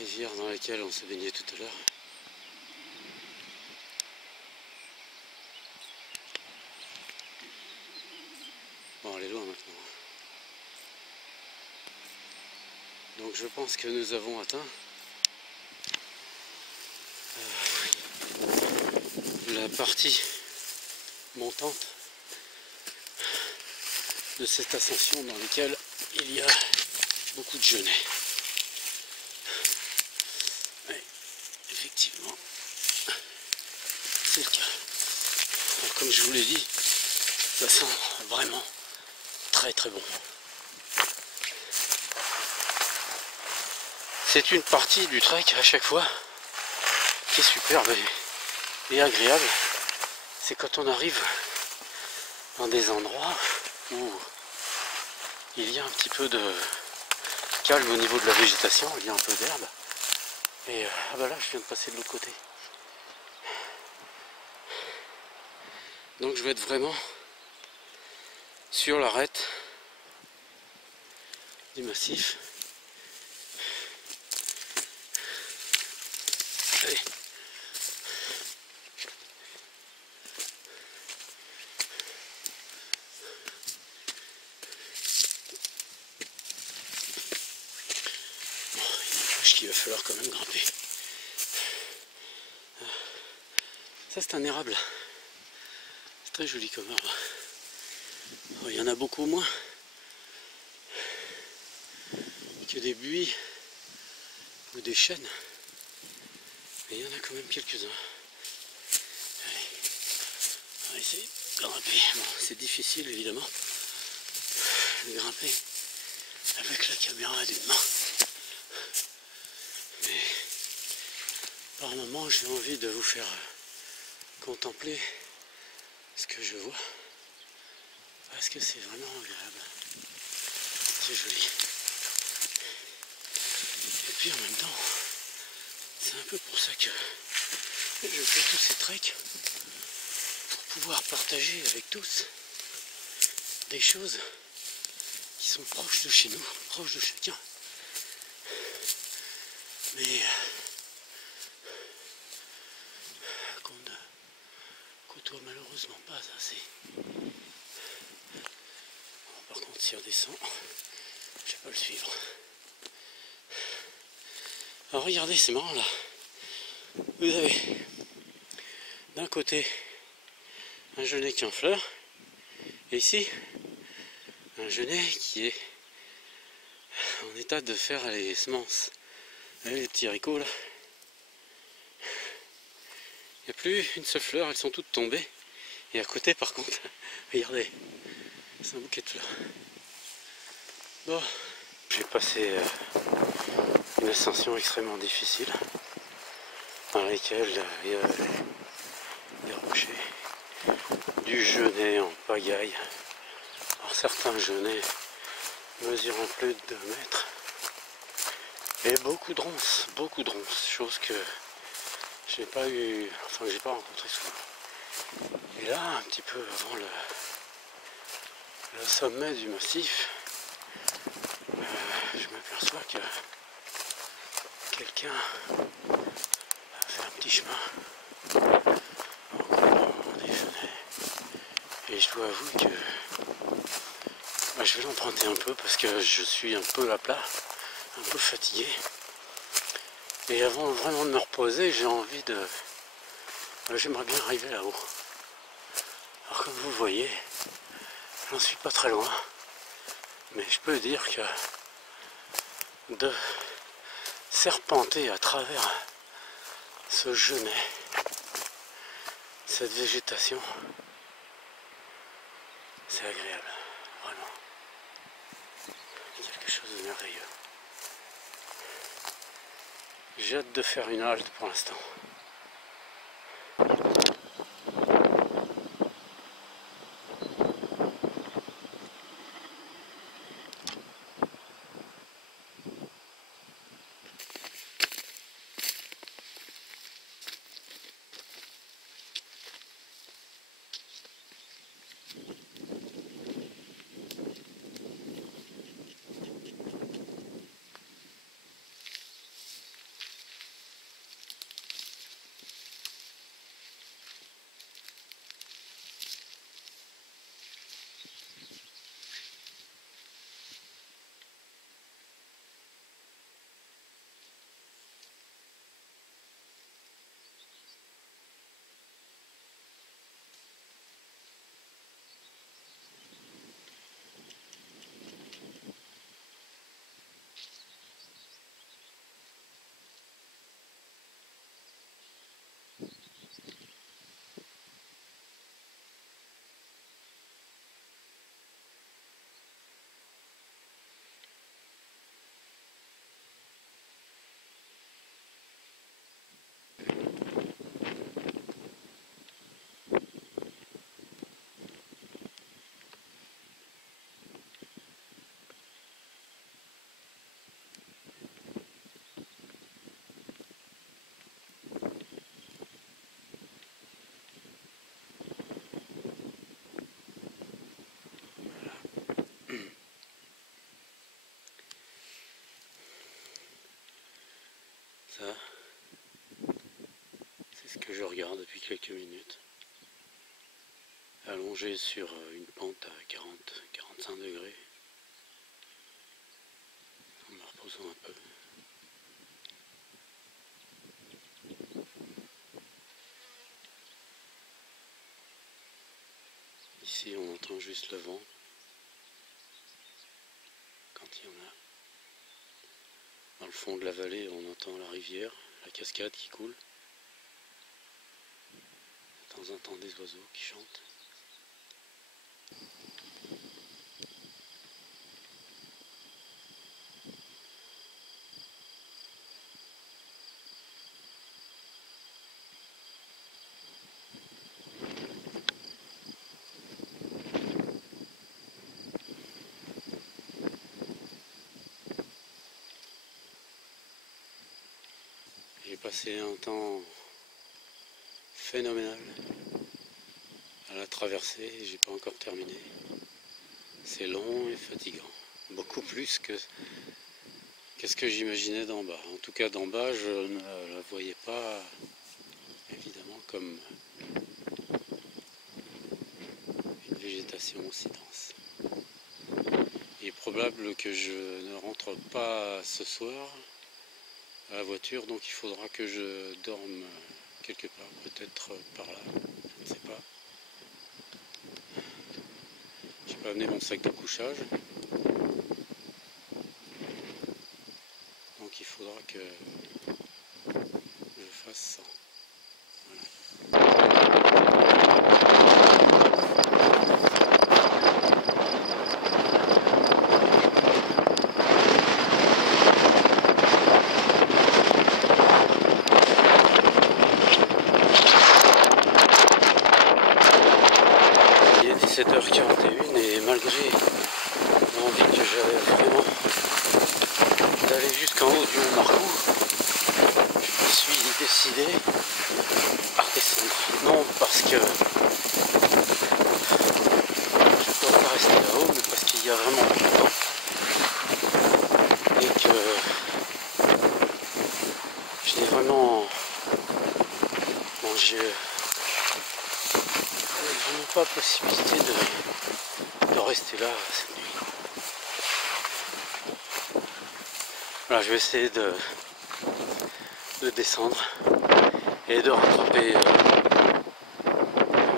rivière dans laquelle on s'est baigné tout à l'heure. Bon, elle est loin maintenant. Donc je pense que nous avons atteint la partie montante de cette ascension dans laquelle il y a beaucoup de genêts. Oui, effectivement, c'est le cas. Alors, comme je vous l'ai dit, ça sent vraiment très très bon. C'est une partie du trek à chaque fois qui est superbe et agréable. C'est quand on arrive dans des endroits où il y a un petit peu de calme au niveau de la végétation, il y a un peu d'herbe. Et ah bah là, je viens de passer de l'autre côté. Donc je vais être vraiment sur l'arête du massif. Allez. Qu'il va falloir quand même grimper. Ça c'est un érable. C'est très joli comme arbre. Il y en a beaucoup moins que des buis ou des chênes. Mais il y en a quand même quelques-uns. Allez, on va essayer de grimper. Bon, c'est difficile évidemment de grimper avec la caméra d'une main. Mais par moments j'ai envie de vous faire contempler ce que je vois. Parce que c'est vraiment agréable. C'est joli. Et puis en même temps, c'est un peu pour ça que je fais tous ces treks. Pour pouvoir partager avec tous des choses qui sont proches de chez nous, proches de chacun. Mais qu'on ne côtoie malheureusement pas assez. Bon, par contre, si on descend, je vais pas le suivre. Alors regardez, c'est marrant là. Vous avez d'un côté un genêt qui est en fleurs, et ici un genêt qui est en état de faire les semences. Vous voyez les petits haricots là. Il n'y a plus une seule fleur, elles sont toutes tombées. Et à côté par contre, regardez, c'est un bouquet de fleurs. Bon, j'ai passé une ascension extrêmement difficile dans laquelle il y a des rochers, du genêt en pagaille. Alors certains genêts mesurant plus de 2 mètres. Et beaucoup de ronces, chose que j'ai pas eu, enfin j'ai pas rencontré souvent. Et là, un petit peu avant le sommet du massif, je m'aperçois que quelqu'un a fait un petit chemin en courant des genêts. Et je dois avouer que je vais l'emprunter un peu parce que je suis un peu à plat, un peu fatigué. Et avant vraiment de me reposer, j'ai envie de... J'aimerais bien arriver là-haut. Alors comme vous voyez, j'en suis pas très loin. Mais je peux dire que de serpenter à travers ce genêt, cette végétation, c'est agréable, vraiment. Quelque chose de merveilleux. J'ai hâte de faire une halte pour l'instant. Ça, c'est ce que je regarde depuis quelques minutes. Allongé sur une pente à 40-45 degrés. En me reposant un peu. Ici on entend juste le vent. Quand il y en a. Dans le fond de la vallée on entend la rivière, la cascade qui coule. De temps en temps des oiseaux qui chantent. J'ai passé un temps phénoménal à la traversée et j'ai pas encore terminé. C'est long et fatigant, beaucoup plus que ce que j'imaginais d'en bas. En tout cas d'en bas je ne la voyais pas évidemment comme une végétation aussi dense. Il est probable que je ne rentre pas ce soir à la voiture, donc il faudra que je dorme quelque part, peut-être par là, je ne sais pas. J'ai pas amené mon sac de couchage, donc il faudra que je fasse ça. Voilà. Il est 17h41 et malgré l'envie que j'avais vraiment d'aller jusqu'en haut du Mont Marcou, je me suis décidé à descendre. Non parce que je ne pourrais pas rester là-haut, mais parce qu'il y a vraiment plus de temps. Et que je n'ai vraiment pas possibilité de rester là cette nuit. Voilà, je vais essayer de descendre et de rattraper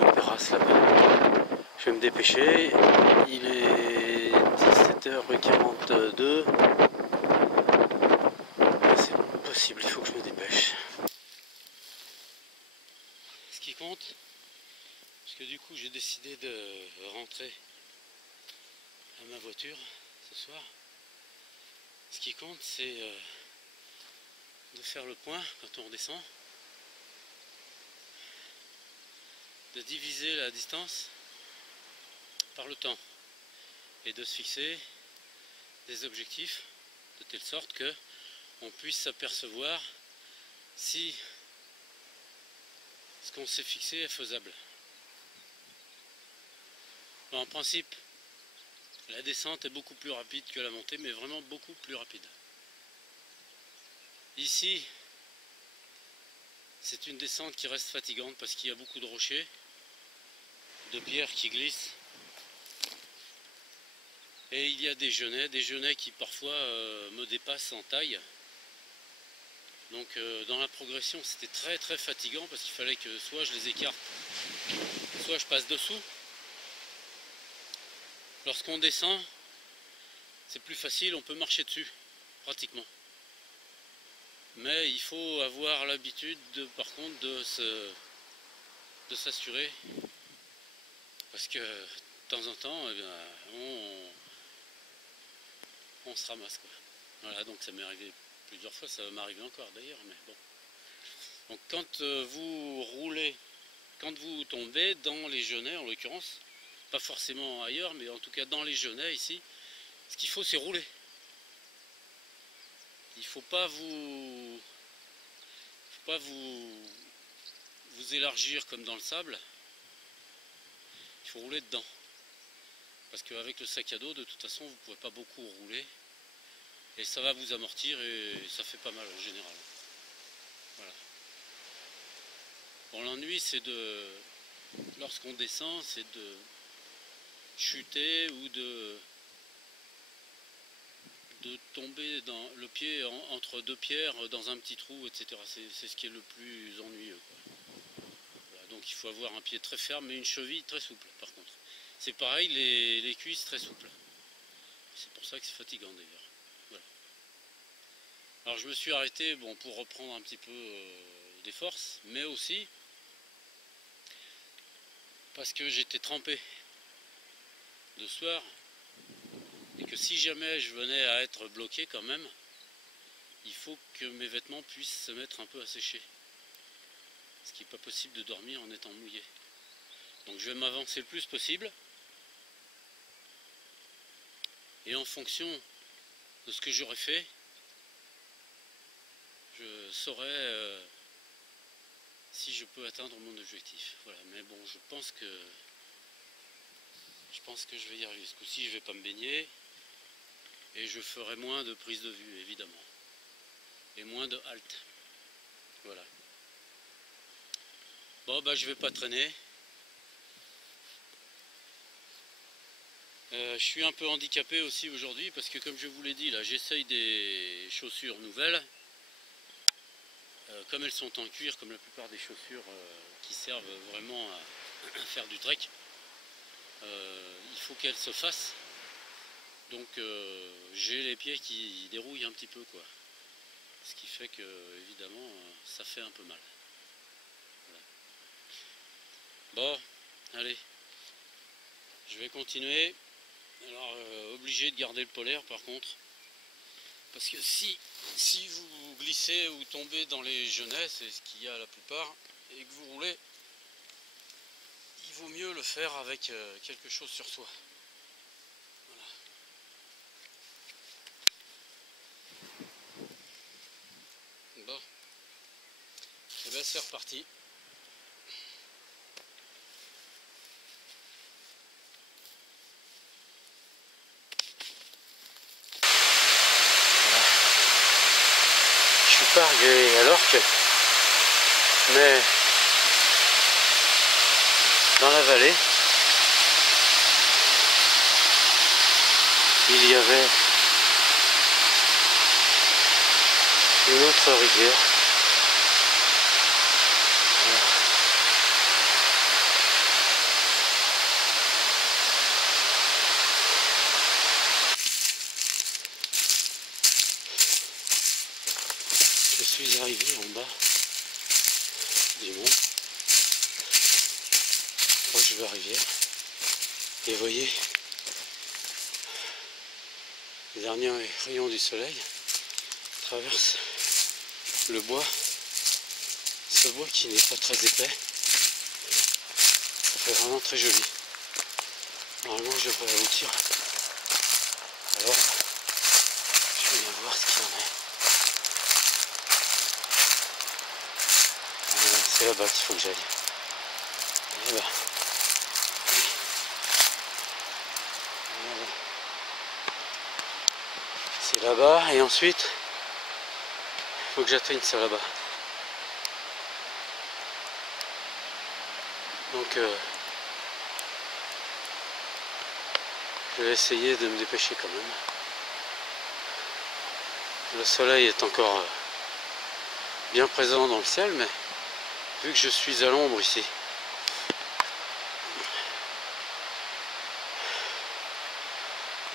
le terrasse là-bas. Je vais me dépêcher, il est 17h42, c'est possible, il faut que je me dépêche. Ce qui compte, parce que du coup j'ai décidé de rentrer à ma voiture ce soir, ce qui compte c'est de faire le point quand on redescend, de diviser la distance par le temps et de se fixer des objectifs de telle sorte que on puisse s'apercevoir si ce qu'on s'est fixé est faisable. Bon, en principe, la descente est beaucoup plus rapide que la montée, mais vraiment beaucoup plus rapide. Ici, c'est une descente qui reste fatigante parce qu'il y a beaucoup de rochers, de pierres qui glissent. Et il y a des genêts qui parfois me dépassent en taille. Donc dans la progression c'était très très fatigant parce qu'il fallait que soit je les écarte, soit je passe dessous. Lorsqu'on descend, c'est plus facile, on peut marcher dessus, pratiquement. Mais il faut avoir l'habitude par contre de s'assurer, parce que de temps en temps, eh bien, on se ramasse, quoi. Voilà, donc ça m'est arrivé plusieurs fois, ça va m'arriver encore d'ailleurs, mais bon. Donc quand vous roulez, quand vous tombez dans les genêts en l'occurrence, pas forcément ailleurs, mais en tout cas dans les genêts ici, ce qu'il faut c'est rouler. Il ne faut pas vous élargir comme dans le sable, il faut rouler dedans. Parce qu'avec le sac à dos, de toute façon, vous ne pouvez pas beaucoup rouler. Et ça va vous amortir et ça fait pas mal en général. Bon, l'ennui c'est de, lorsqu'on descend, c'est de chuter ou de tomber dans le pied entre deux pierres dans un petit trou, etc. C'est ce qui est le plus ennuyeux, quoi. Voilà, donc il faut avoir un pied très ferme et une cheville très souple par contre. C'est pareil, les cuisses très souples. C'est pour ça que c'est fatigant d'ailleurs. Voilà. Alors je me suis arrêté bon, pour reprendre un petit peu des forces, mais aussi parce que j'étais trempé de sueur et que si jamais je venais à être bloqué quand même, il faut que mes vêtements puissent se mettre un peu à sécher. Ce qui n'est pas possible de dormir en étant mouillé. Donc je vais m'avancer le plus possible. Et en fonction de ce que j'aurai fait, je saurai si je peux atteindre mon objectif. Voilà. Mais bon, je pense que je vais y arriver. Ce coup-ci, je ne vais pas me baigner. Et je ferai moins de prise de vue, évidemment. Et moins de halte. Voilà. Bon, bah je vais pas traîner. Je suis un peu handicapé aussi aujourd'hui parce que comme je vous l'ai dit, là j'essaye des chaussures nouvelles. Comme elles sont en cuir, comme la plupart des chaussures qui servent vraiment à faire du trek, il faut qu'elles se fassent. Donc j'ai les pieds qui dérouillent un petit peu, quoi. Ce qui fait que évidemment ça fait un peu mal. Voilà. Bon, allez, je vais continuer. Alors obligé de garder le polaire par contre. Parce que si vous glissez ou tombez dans les genêts, c'est ce qu'il y a la plupart, et que vous roulez, il vaut mieux le faire avec quelque chose sur soi. Voilà. Bon. Et bien c'est reparti. Je suis pas arrivé à l'Orque, mais dans la vallée, il y avait une autre rivière. Voilà. Je suis arrivé en bas du mont, proche de la rivière, et voyez, les derniers rayons du soleil traversent le bois, ce bois qui n'est pas très épais, ça fait vraiment très joli. Normalement je devrais aboutir, alors je vais aller voir ce qu'il en est. C'est là-bas qu'il faut que j'aille. Là-bas. C'est là-bas et ensuite il faut que j'atteigne ça là-bas. Donc je vais essayer de me dépêcher quand même. Le soleil est encore bien présent dans le ciel, mais vu que je suis à l'ombre ici,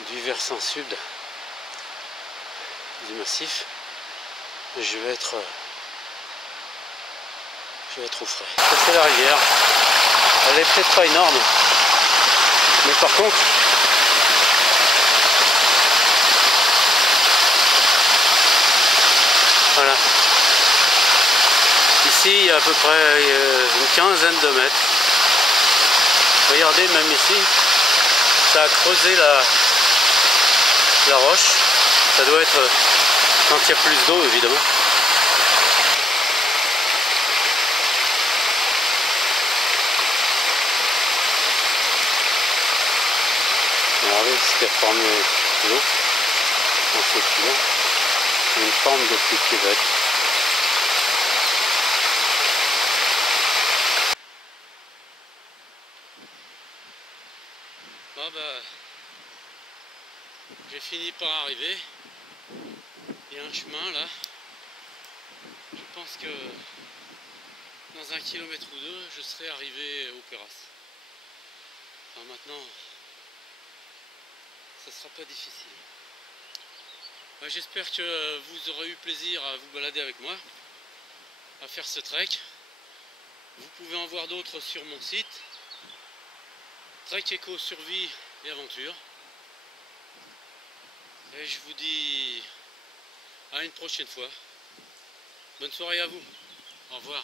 du versant sud du massif, je vais être au frais. Ça c'est la rivière, elle est peut-être pas énorme, mais par contre voilà, ici il y a à peu près une quinzaine de mètres. Regardez, même ici ça a creusé la roche. Ça doit être quand il y a plus d'eau évidemment. Regardez ce qui a formé l'eau dans ce tuyau. C'est une forme de petite cuvette. fini par arriver. Il y a un chemin là. Je pense que dans 1 kilomètre ou 2, je serai arrivé aux terrasses. Enfin maintenant, ça sera pas difficile. J'espère que vous aurez eu plaisir à vous balader avec moi, à faire ce trek. Vous pouvez en voir d'autres sur mon site, Trek Éco Survie et Aventure. Et je vous dis à une prochaine fois. Bonne soirée à vous. Au revoir.